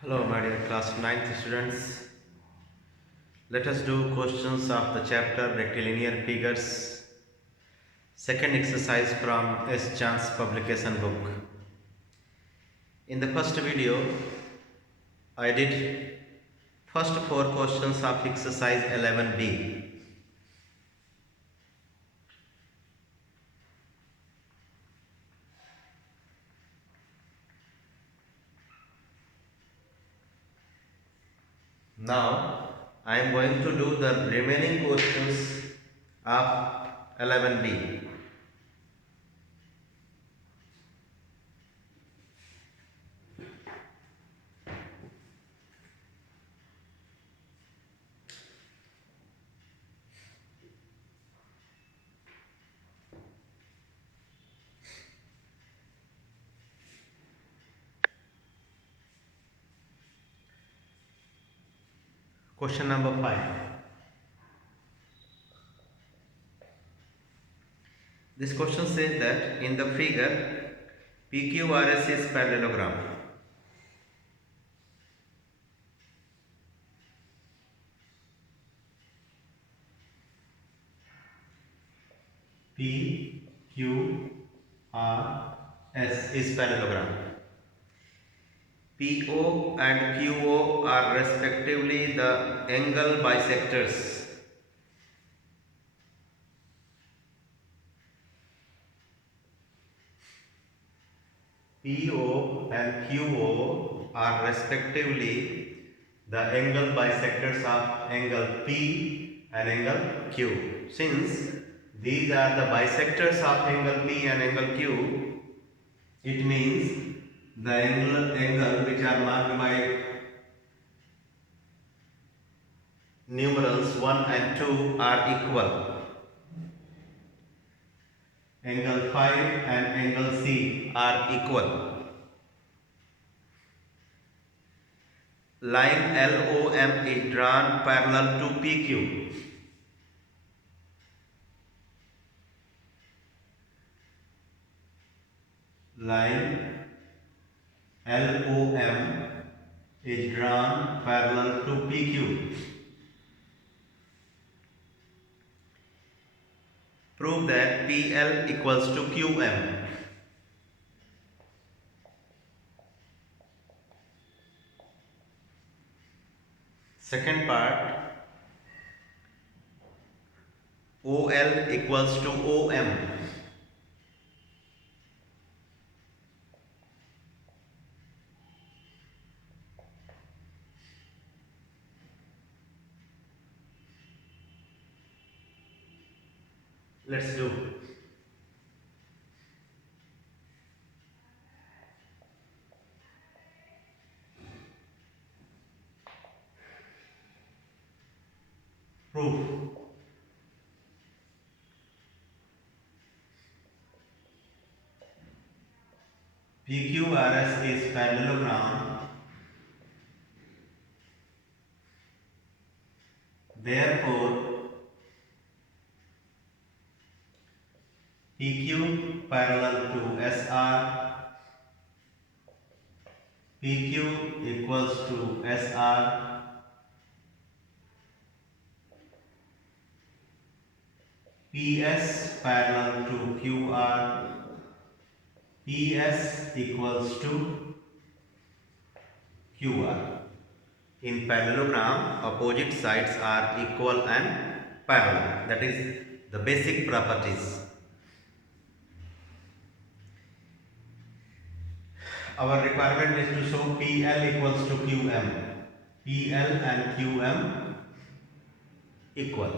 Hello, my dear class 9th students. Let us do questions of the chapter Rectilinear Figures. Second exercise from S. Chance publication book. In the first video, I did first four questions of exercise 11B. Now, I am going to do the remaining questions of 11B. Question number 5. This question says that in the figure PQRS is parallelogram. PQRS is parallelogram. PO and QO are respectively the angle bisectors. PO and QO are respectively the angle bisectors of angle P and angle Q. Since these are the bisectors of angle P and angle Q, it means the angle which are marked by numerals 1 and 2 are equal. Angle phi and angle C are equal. Line LOM is drawn parallel to PQ. Line LOM is drawn parallel to PQ. Prove that PL equals to QM. Second part, OL equals to OM. Let's do. Proof. PQRS is parallelogram. Therefore, PQ parallel to SR, PQ equals to SR, PS parallel to QR, PS equals to QR. In parallelogram, opposite sides are equal and parallel. That is the basic properties. Our requirement is to show PL equals to QM. PL and QM equal.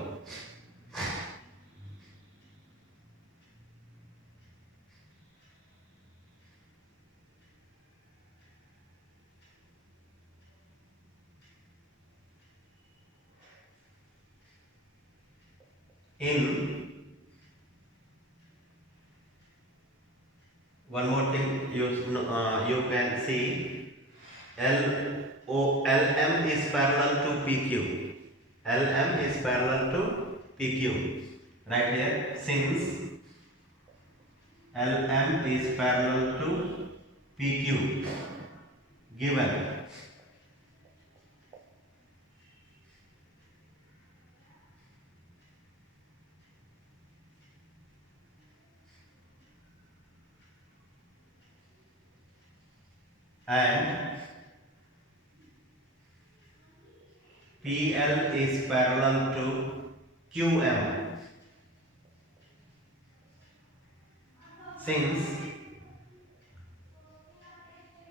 In one more thing, you can see LM is parallel to PQ. LM is parallel to PQ. Right here, since LM is parallel to PQ, given and PL is parallel to QM. Since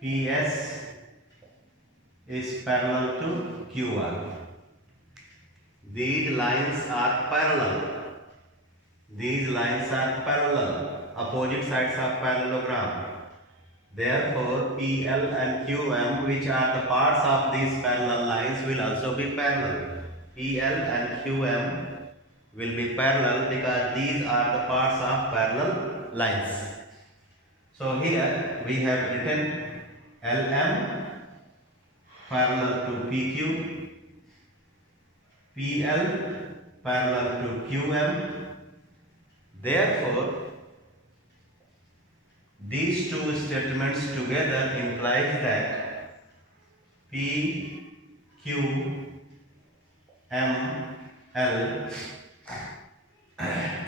PS is parallel to QR, these lines are parallel. These lines are parallel. Opposite sides are parallelogram. Therefore, PL and QM, which are the parts of these parallel lines, will also be parallel. PL and QM will be parallel because these are the parts of parallel lines. So here we have written LM parallel to PQ, PL parallel to QM. Therefore, these two statements together implies that P, Q, M, L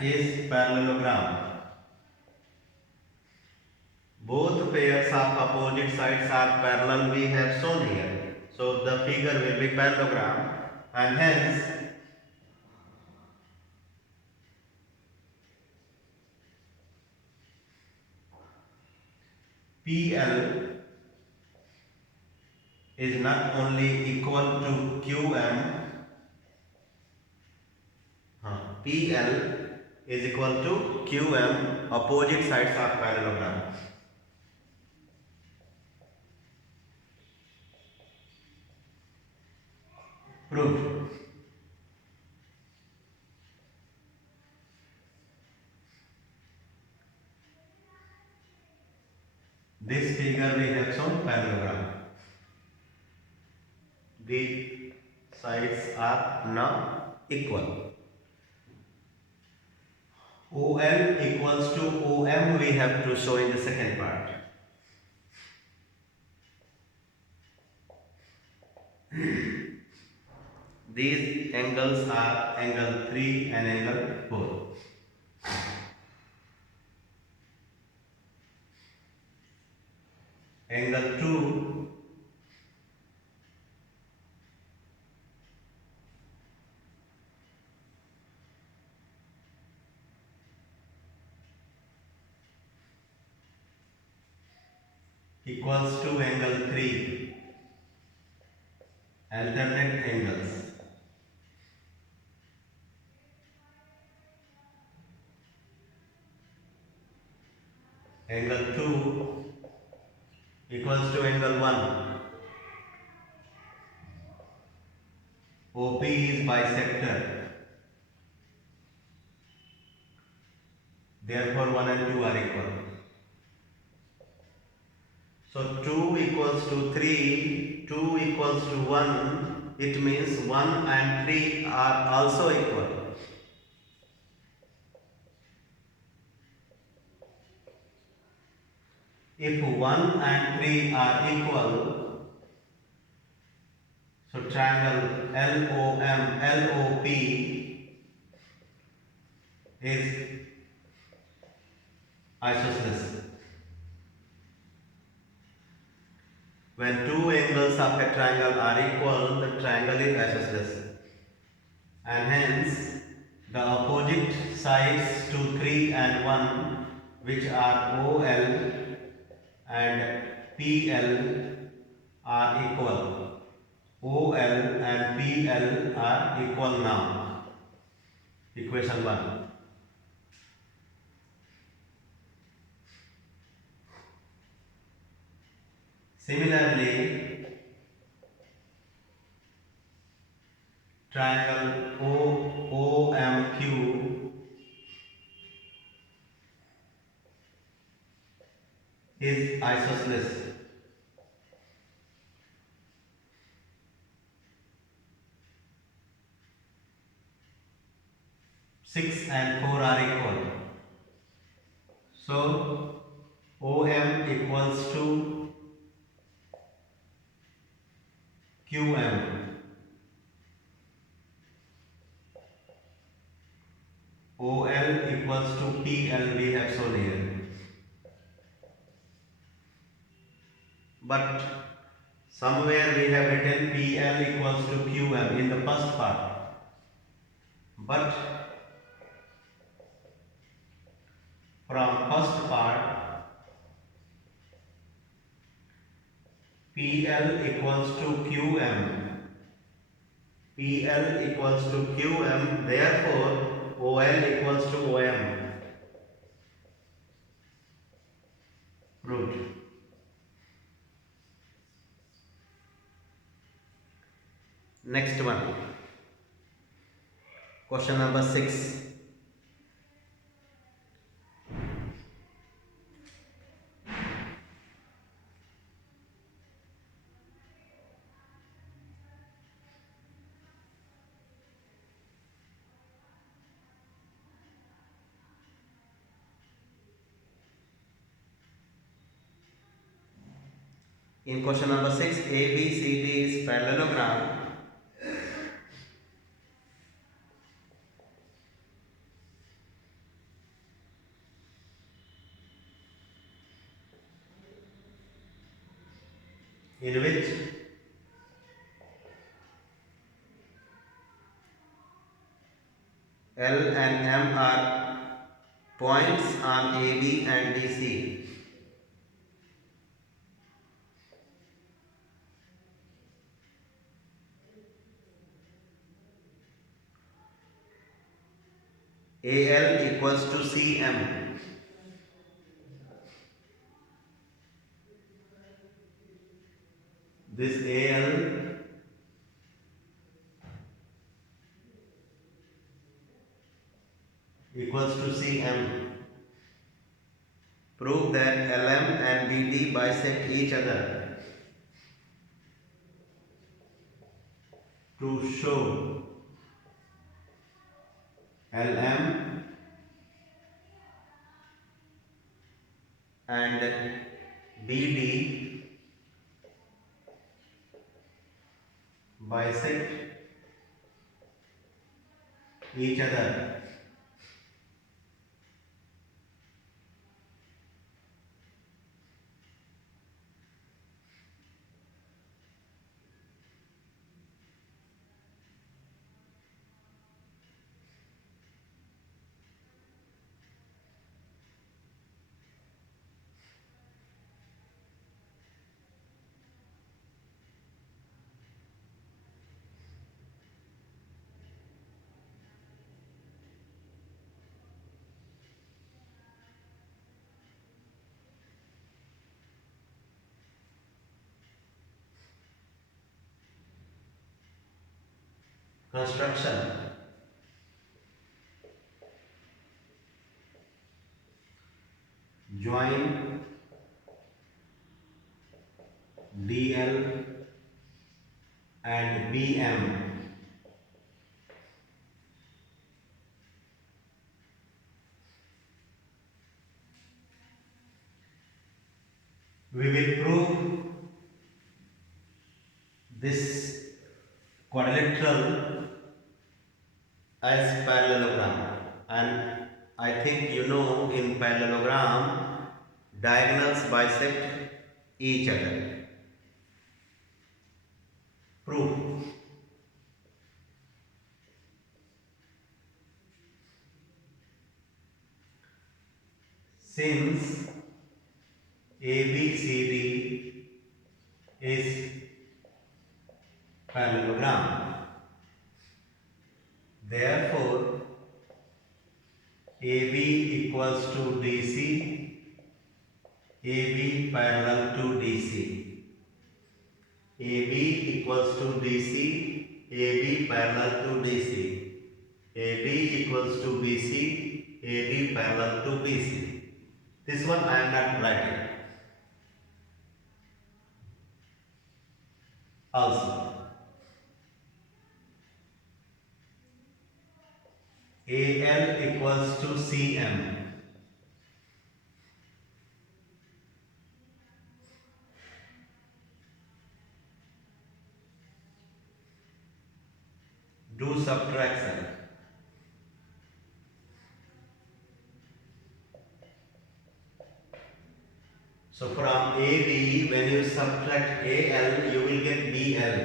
is parallelogram. Both pairs of opposite sides are parallel, we have shown here. So the figure will be parallelogram, and hence PL is not only equal to QM, PL is equal to QM, opposite sides are parallelogram. Proved. This figure we have shown parallelogram. The sides are now equal. OL equals to OM we have to show in the second part. These angles are angle 3 and angle 4. Angle 2 equals to angle 3. Alternate angles. Angle 2 equals to angle 1. OP is bisector. Therefore 1 and 2 are equal. So 2 equals to 3, 2 equals to 1, it means 1 and 3 are also equal. If 1 and 3 are equal, so triangle LOP is isosceles. When two angles of a triangle are equal, the triangle is isosceles. And hence, the opposite sides to 3 and 1, which are OL and PL, are equal. OL and PL are equal now. Equation 1. Similarly, triangle OMQ is isosceles. Six and 4 are equal. So OM equals to QM. OL equals to PL we have shown here. but somewhere we have written PL equals to QM in the first part, but from first part PL equals to QM, PL equals to QM, therefore OL equals to OM. Proved. Next one, question number 6. In question number 6, ABCD is parallelogram in which L and M are points on AB and DC. AL equals to CM. This AL equals to CM. Prove that LM and BD bisect each other. To show LM and BD bisect each other. Construction. Join DL and BM. We will prove this quadrilateral as parallelogram, and I think you know in parallelogram diagonals bisect each other. Proof. Since ABCD is parallelogram, therefore AB equals to DC, AB parallel to DC. AB equals to DC, AB parallel to DC. AB equals to BC, AB parallel to BC. This one I am not writing. Also, AL equals to CM. Do subtraction. So from AB, when you subtract AL, you will get BL.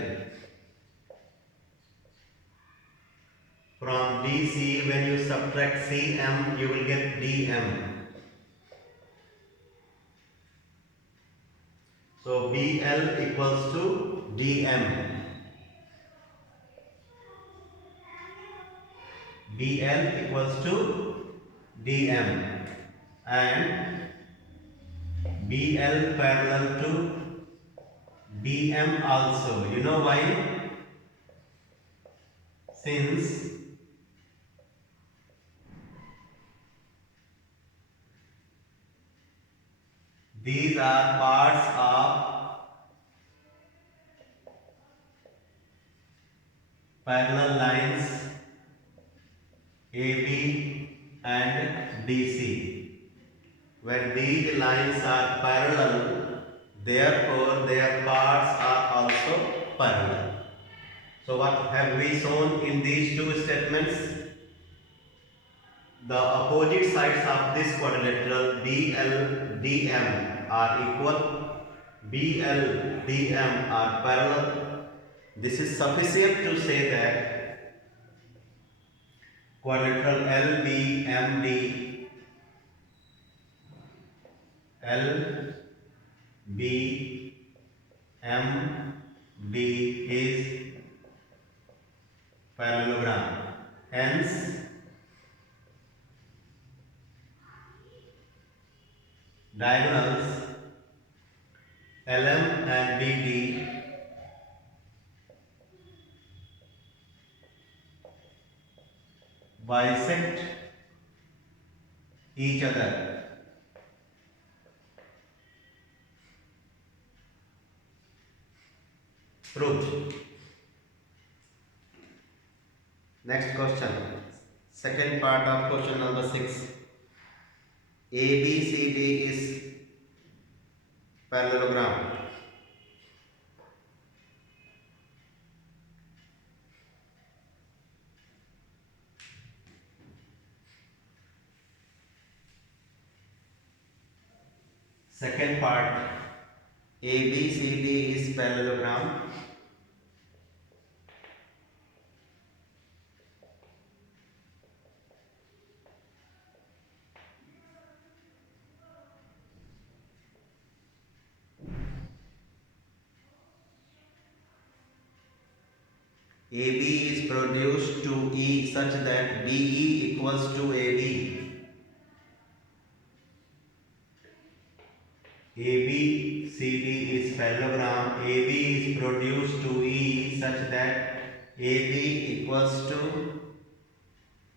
From DC, when you subtract CM, you will get DM. So BL equals to DM. BL equals to DM. And BL parallel to DM also. You know why? Since these are parts of parallel lines AB and DC. When these lines are parallel, therefore their parts are also parallel. So what have we shown in these two statements? The opposite sides of this quadrilateral BLDM are equal, BLDM are parallel. This is sufficient to say that quadrilateral LBMD is parallelogram. Hence, diagonals LM and BD bisect each other. Proved. Next question. Second part of question number 6. ABCD is parallelogram. Second part. ABCD is parallelogram. AB is produced to E such that BE equals to AB. ABCD is parallelogram. AB is produced to E such that AB equals to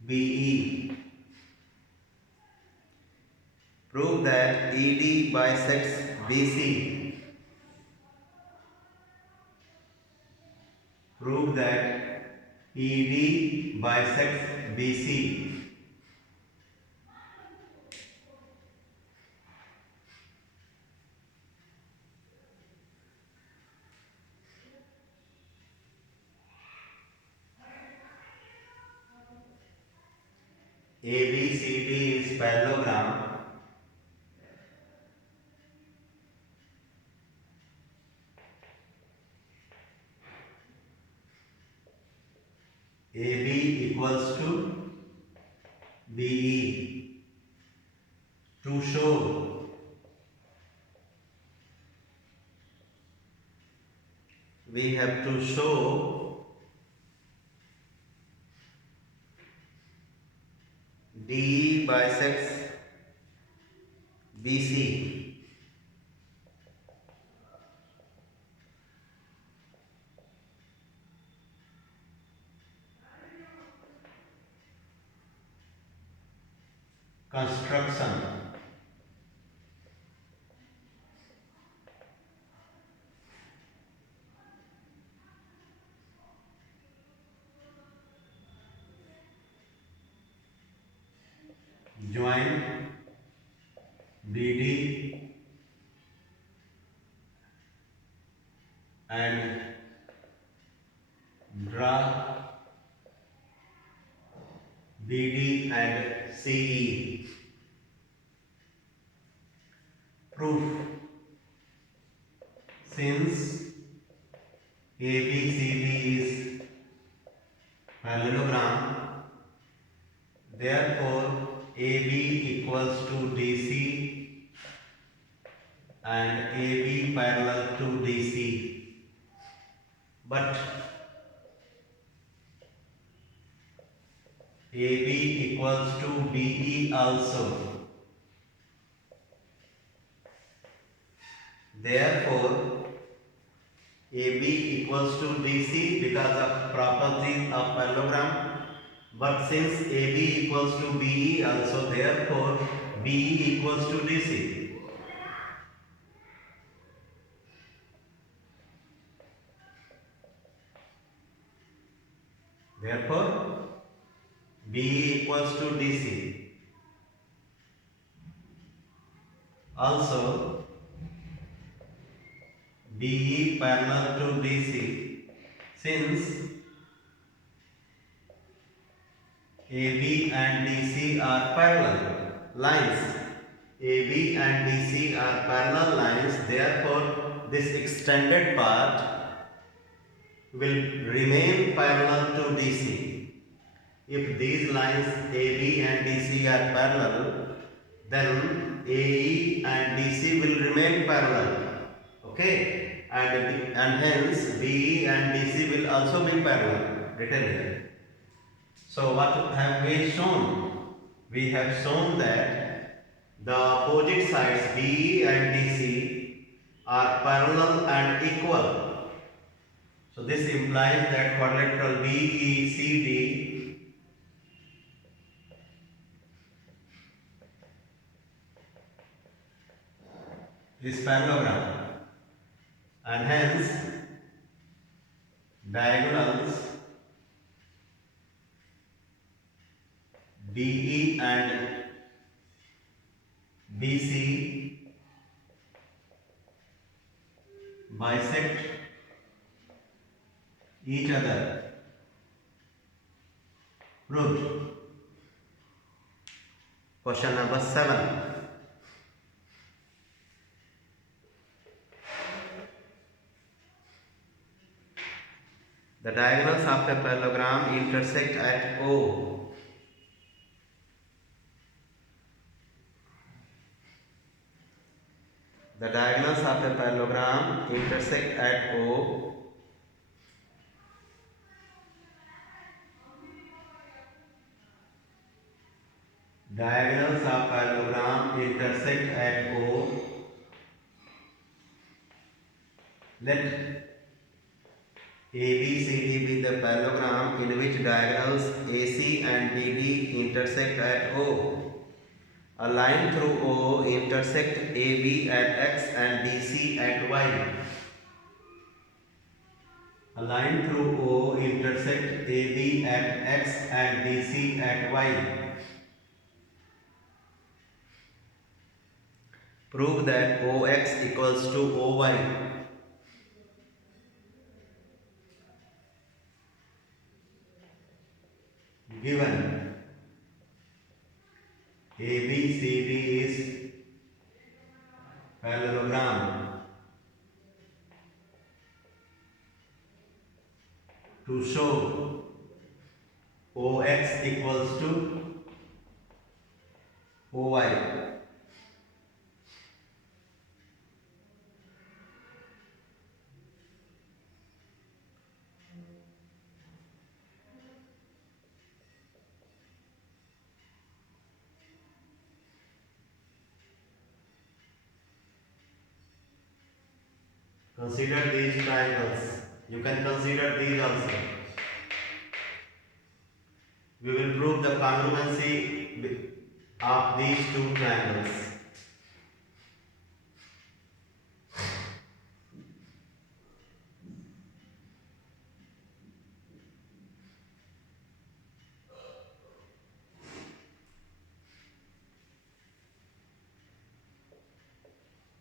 BE. Prove that ED bisects BC. Prove that ED bisects BC. ABCD is parallelogram. AB equals to BE. To show we have to show DE bisects BC. Construction. Join BD and draw BD and CE. Proof. Since ABCD is parallelogram, therefore AB equals to DC and AB parallel to DC. But AB equals to BE also. Therefore, AB equals to DC because of properties of parallelogram. But since AB equals to BE also, therefore BE equals to DC. Therefore, BE equals to DC. Also, BE parallel to DC. Since AB and DC are parallel lines, AB and DC are parallel lines, therefore this extended part will remain parallel to DC. If these lines AB and DC are parallel, then AE and DC will remain parallel. Okay, and hence BE and DC will also be parallel. Written here. So what have we shown? We have shown that the opposite sides BE and DC are parallel and equal. So this implies that quadrilateral BECD is parallelogram, and hence diagonals BE and BC bisect each other. Proved. Question number 7. The diagonals of a parallelogram intersect at O. The diagonals of a parallelogram intersect at O. Diagonals of parallelogram intersect at O. Let ABCD be the parallelogram in which diagonals AC and BD intersect at O. A line through O intersect AB at X and DC at Y. A line through O intersect AB at X and DC at Y. Prove that OX equals to OY. Given ABCD is parallelogram, to show OX equals to OY. Consider these triangles. You can consider these also. We will prove the congruency of these two triangles.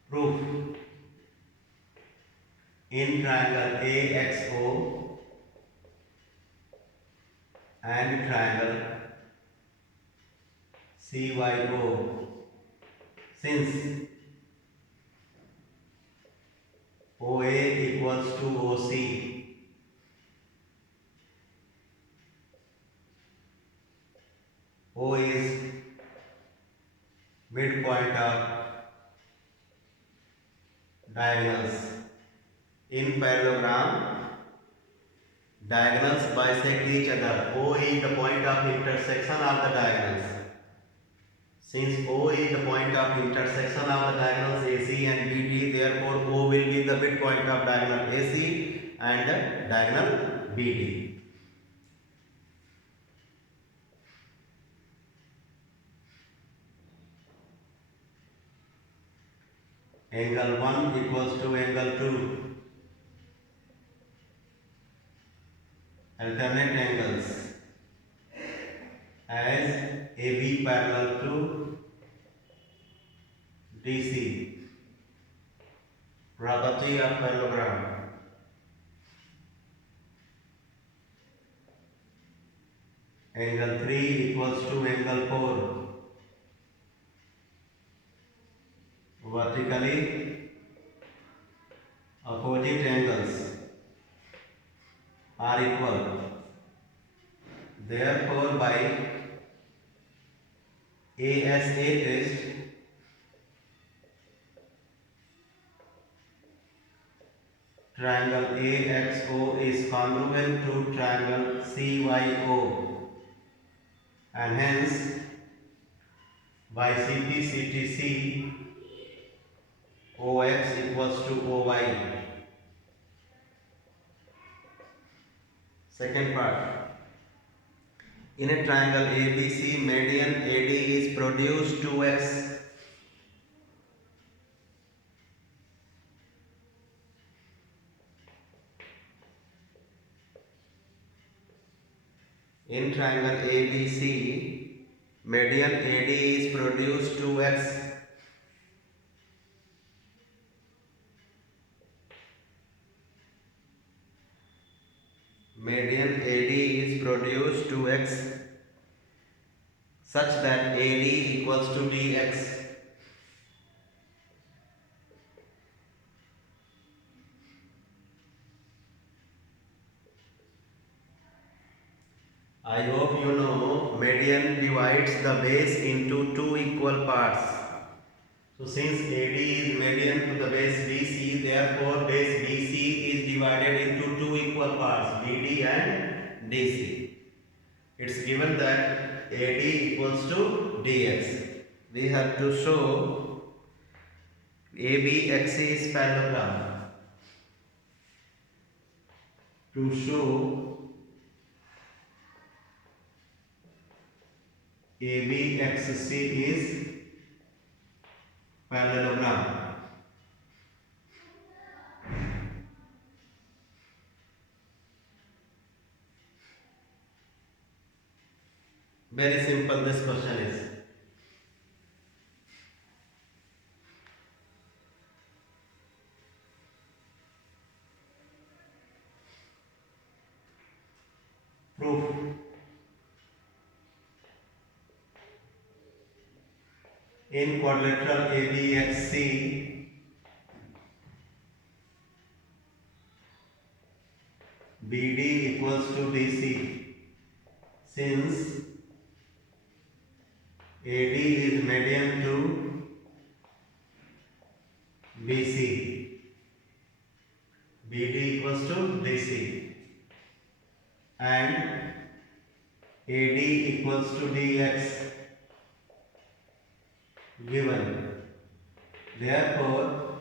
Proof. In triangle AXO and triangle CYO, since OA equals to OC. O is midpoint of diagonals. In parallelogram, diagonals bisect each other. O is the point of intersection of the diagonals. Since O is the point of intersection of the diagonals AC and BD, therefore O will be the midpoint of diagonal AC and diagonal BD. Angle 1 equals to angle 2. Alternate angles as AB parallel to DC. Property of parallelogram. Angle 3 equals to angle 4. Vertically opposite angles are equal. Therefore, by ASA test, triangle AXO is congruent to triangle CYO, and hence by CPCTC OX equals to OY. Second part. In a triangle ABC, median AD is produced 2x. In triangle ABC, median AD is produced 2x. Median AD is produced 2x such that AD equals to dx. I hope you know median divides the base into two equal parts. So since AD is median to the base BC, therefore base BC is divided into two equal parts, BD and DC. It's given that AD equals to dx. We have to show AB axis parallelogram. To show AB axis is parallelogram. Very simple this question is. Proof. In quadrilateral ABXC, BD equals to DC. Since AD is median to BC, BD equals to DC, and AD equals to dx given. Therefore,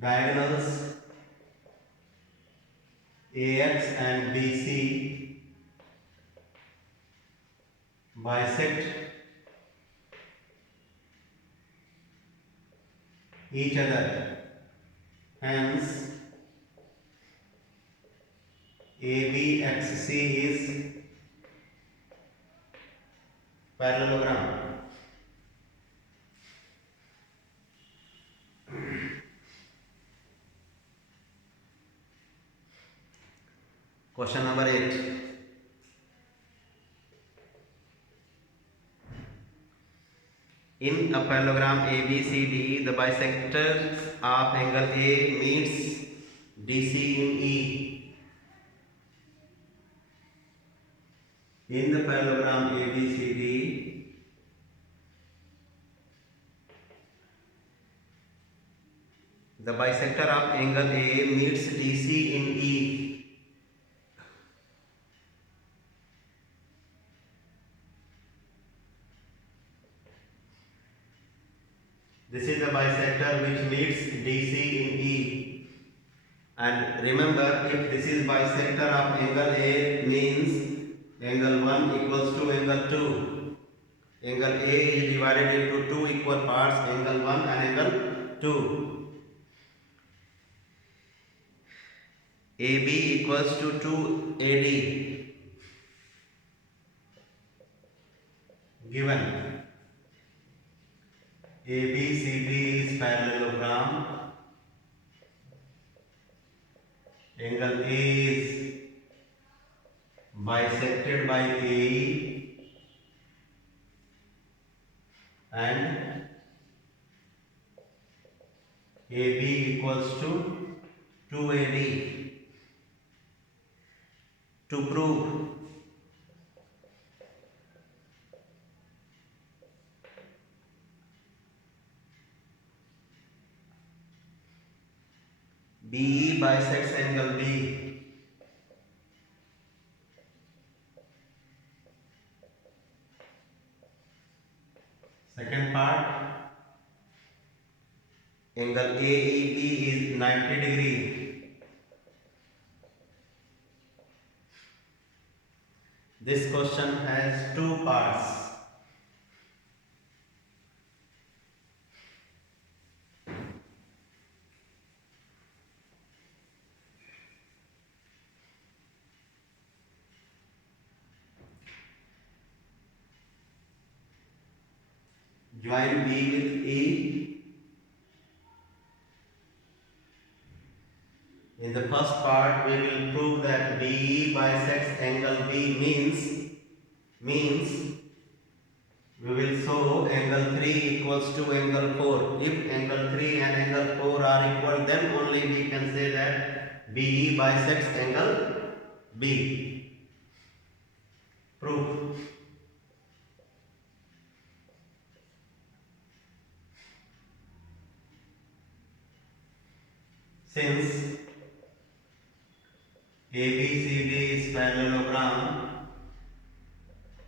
diagonals AX and BC bisect each other. Hence, ABXC is parallelogram. Question number 8. In a parallelogram ABCD, the bisectors of angle A meets DC in E. In the parallelogram ABCD, the bisector of angle A meets DC in E. This is the bisector which meets DC in E. And remember, if this is bisector of angle A, means angle 1 equals to angle 2. Angle A is divided into two equal parts, angle 1 and angle 2. AB equals to 2AD. Given ABCD is parallelogram, angle A is bisected by AE and AB equals to 2AD. To prove BE bisects angle B, second part, angle AEB is 90 degree. This question has two parts. Join B with E. In the first part, we will prove that BE bisects angle B means we will show angle 3 equals to angle 4. If angle 3 and angle 4 are equal, then only we can say that BE bisects angle B. Proof. Since ABCD is parallelogram,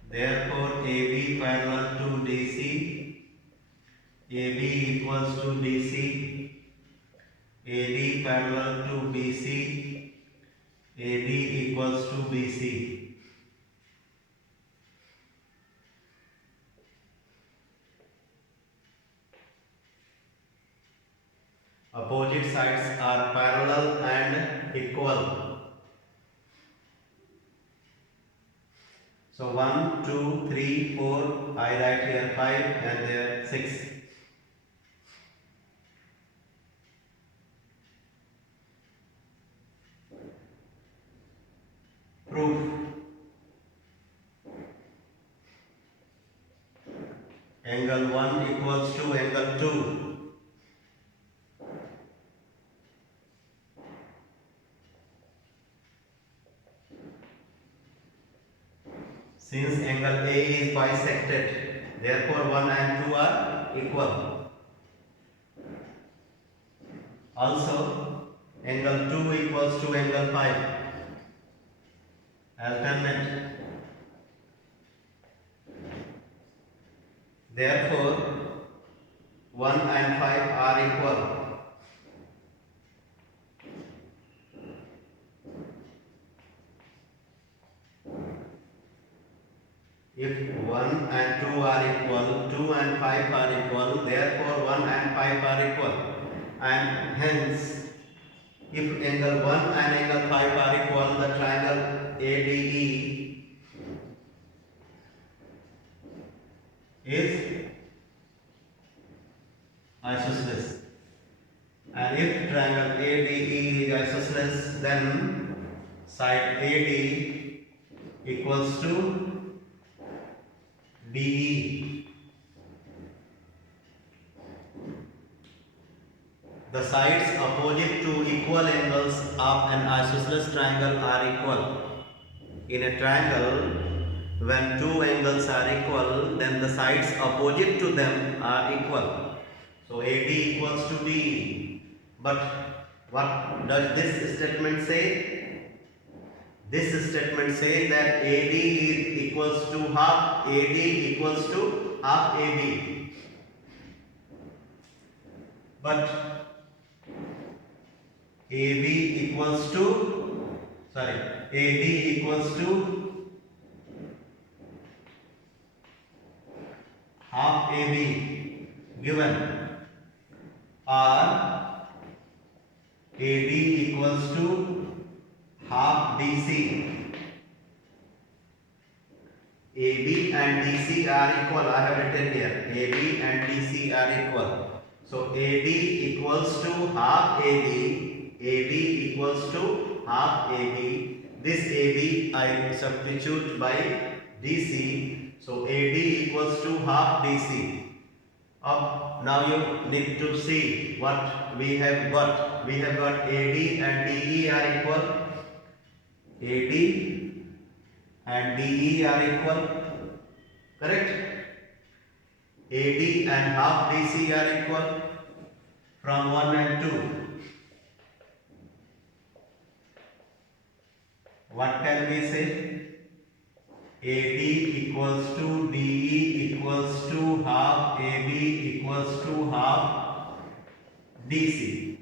therefore AB parallel to DC, AB equals to DC, AD parallel to BC, AD equals to BC. Opposite sides are parallel and equal. So 1, 2, 3, 4, I write here 5 and there 6. Proof. Angle 1 equals to angle 2. Since angle A is bisected, therefore 1 and 2 are equal. Also, angle 2 equals to angle 5. Alternate. Therefore, 1 and 5 are equal. If 1 and 2 are equal, 2 and 5 are equal, therefore 1 and 5 are equal. And hence, if angle 1 and angle 5 are equal, the triangle ADE is isosceles. And if triangle ADE is isosceles, then side AD equals to DE. the sides opposite to equal angles of an isosceles triangle are equal. In a triangle, when two angles are equal, then the sides opposite to them are equal. So AD equals to DE. But what does this statement say? This statement says that AD is equals to half AD equals to half AB. But AB equals to AD equals to half AB given, or AD equals to half DC. AB and DC are equal. I have written here AB and DC are equal. So AD equals to half AB. AD equals to half AB. This AB I substitute by DC. So AD equals to half DC. Now you need to see what we have got. We have got AD and DE are equal. AD and DE are equal. Correct? AD and half DC are equal from 1 and 2. What can we say? AD equals to DE equals to half AB equals to half DC.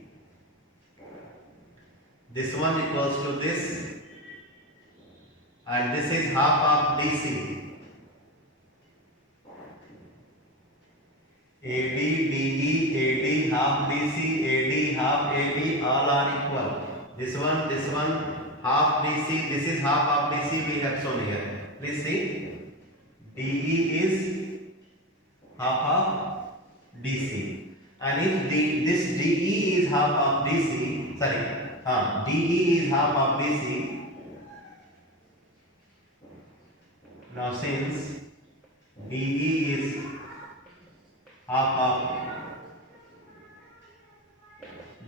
This one equals to this, and this is half of DC. AD, DE, AD, half DC, AD, half AB, all are equal. This one, half DC, this is half of DC we have shown here. Please see, DE is half of DC. And if this DE is half of DC, DE is half of DC. Now since DE is half of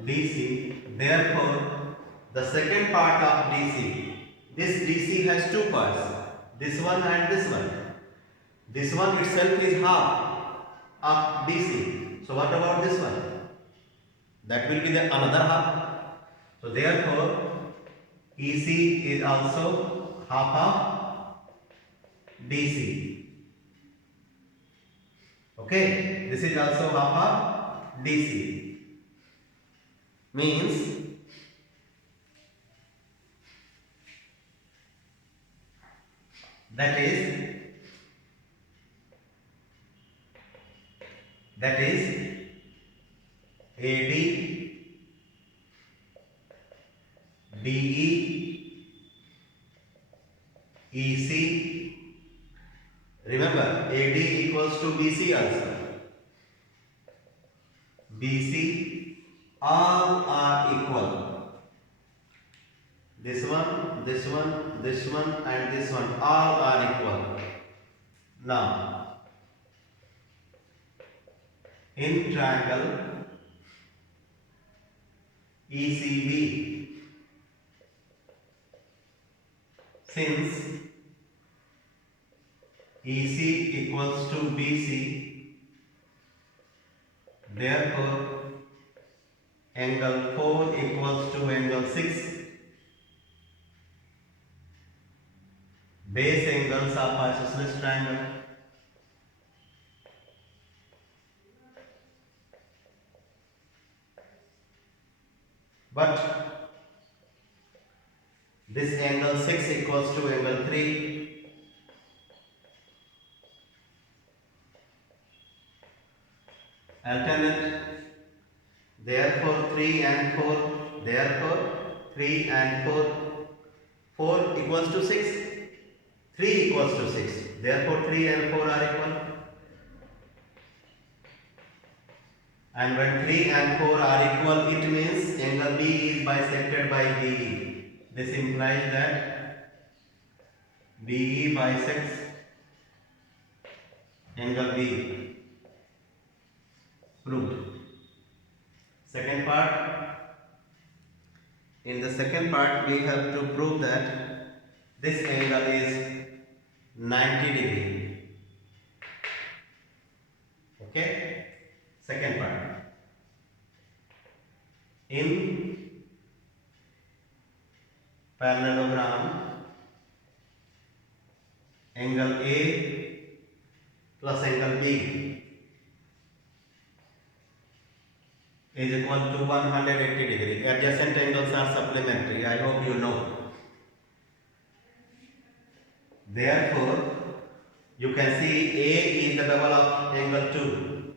DC, therefore the second part of DC, this DC has two parts, this one and this one. This one itself is half of DC. So what about this one? That will be the another half. So therefore EC is also half of DC. Okay, this is also half of DC. Means that is AD, DE, EC. Remember, AD equals to BC also. BC, all are equal. This one, this one, this one and this one, all are equal. Now, in triangle ECB, since EC equals to BC, therefore angle 4 equals to angle 6. Base angles of isosceles triangle. But this angle 6 equals to angle 3. Alternate. Therefore 3 and 4. Therefore 3 and 4. 4 equals to 6. 3 equals to 6. Therefore 3 and 4 are equal. And when 3 and 4 are equal, it means angle B is bisected by BE. This implies that BE bisects angle B. Proved. Second part. In the second part, we have to prove that this angle is 90 degree. Okay? Second part. In parallelogram, angle A plus angle B is equal to 180 degree. Adjacent angles are supplementary. I hope you know. Therefore, you can see A is the double of angle 2.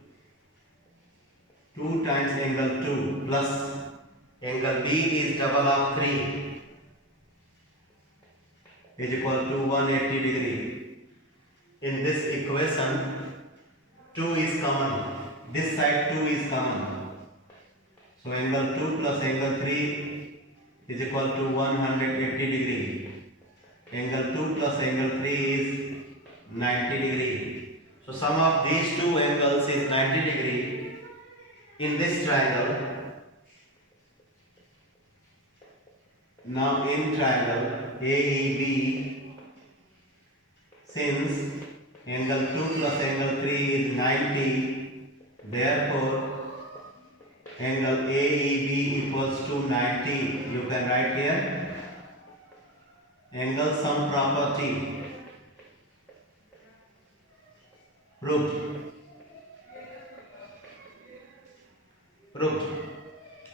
2 times angle 2 plus angle B is double of 3 is equal to 180 degree. In this equation, 2 is common. This side 2 is common. So angle 2 plus angle 3 is equal to 180 degree. Angle 2 plus angle 3 is 90 degree. So sum of these two angles is 90 degree. In this triangle, now in triangle AEB, since angle 2 plus angle 3 is 90, therefore angle AEB equals to 90. You can write here angle sum property proved.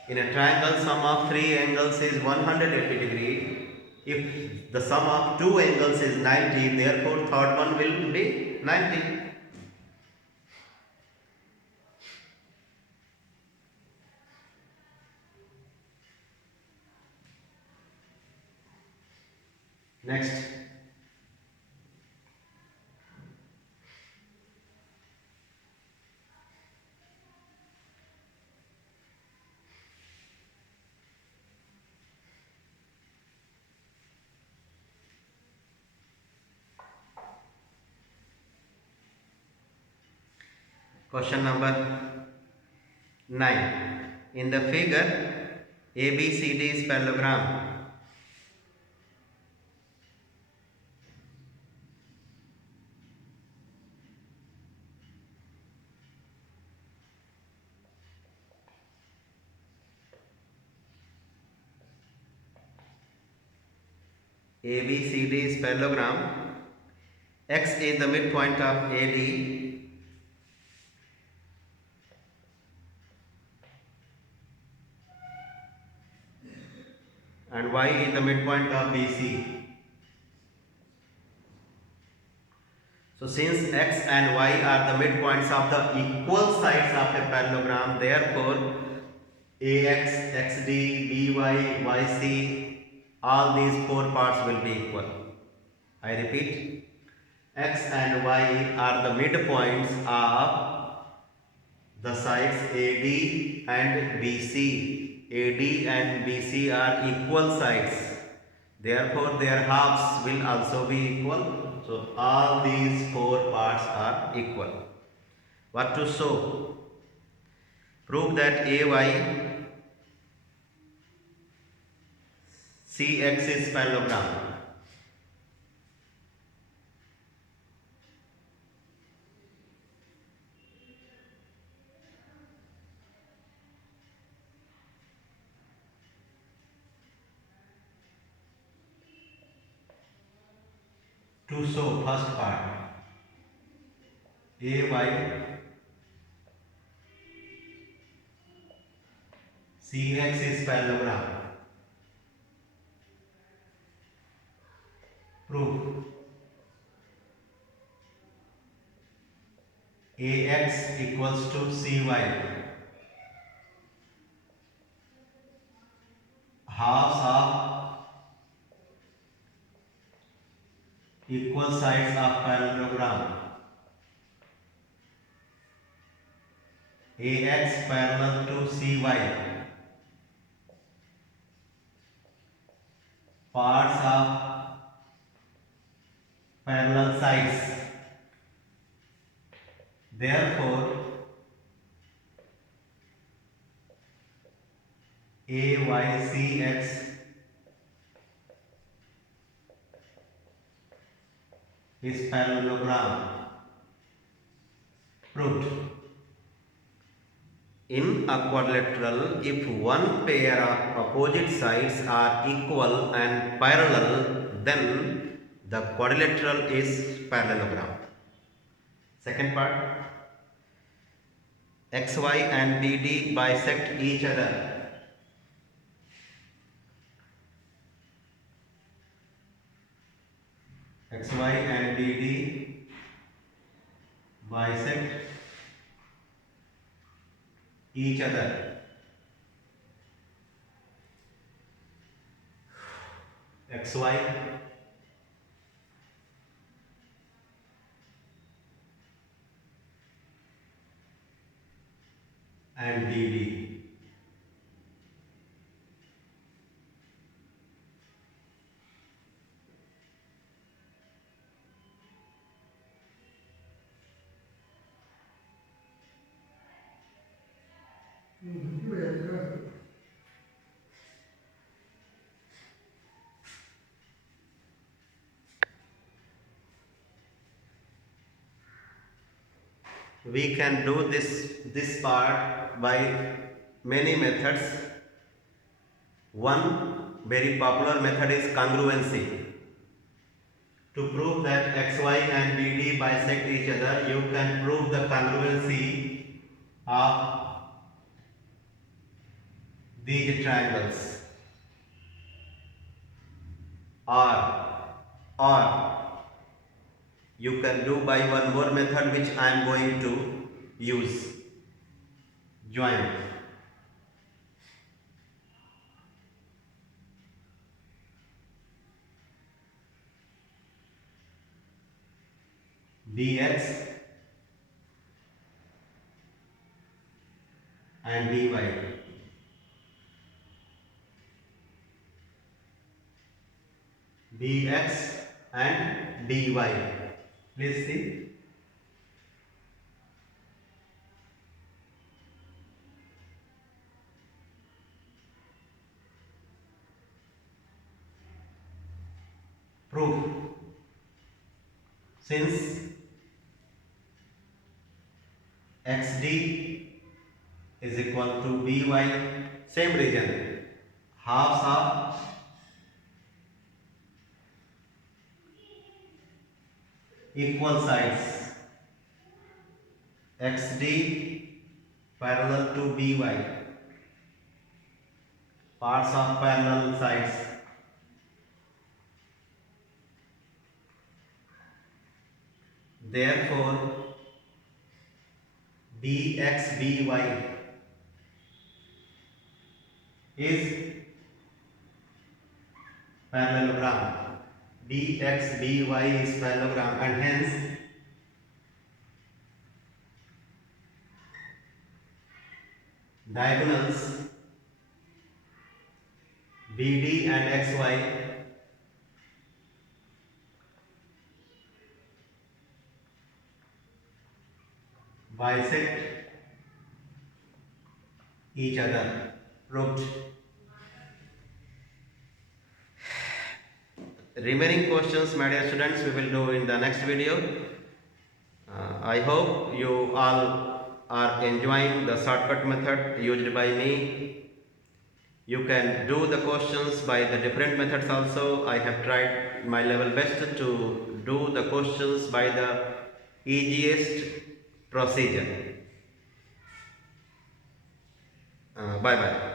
In a triangle, sum of three angles is 180 degree. If the sum of two angles is 90, therefore third one will be 90. Next. Question number 9. In the figure, ABCD is parallelogram. ABCD is parallelogram. X is the midpoint of AD. And Y is the midpoint of BC. So since X and Y are the midpoints of the equal sides of a parallelogram, therefore AX, XD, BY, YC, all these four parts will be equal. I repeat, X and Y are the midpoints of the sides AD and BC. AD and BC are equal sides. Therefore, their halves will also be equal. So, all these four parts are equal. What to show? Prove that AY CX is parallelogram. To show first part, AY CX is parallelogram. Proof. AX equals to CY. Halves of equal sides of parallelogram. AX parallel to CY. Parts of parallel sides. Therefore, AYCX is parallelogram. Proved. In a quadrilateral, if one pair of opposite sides are equal and parallel, then the quadrilateral is parallelogram. Second part, XY and BD bisect each other. XY and BD bisect each other. XY and BD. We can do this part by many methods. One very popular method is congruency. To prove that XY and BD bisect each other, you can prove the congruency of these triangles. Or you can do by one more method which I am going to use. Join. BX and BY. BX and BY. Please see. Proof. Since XD is equal to BY, same region, halves of equal sides. XD parallel to BY, parts of parallel sides. Therefore, BXBY is parallelogram. BXBY is parallelogram, and hence diagonals BD and XY bisect each other. Proved. Remaining questions, my dear students, we will do in the next video. I hope you all are enjoying the shortcut method used by me. You can do the questions by the different methods also. I have tried my level best to do the questions by the easiest procedure. Bye bye.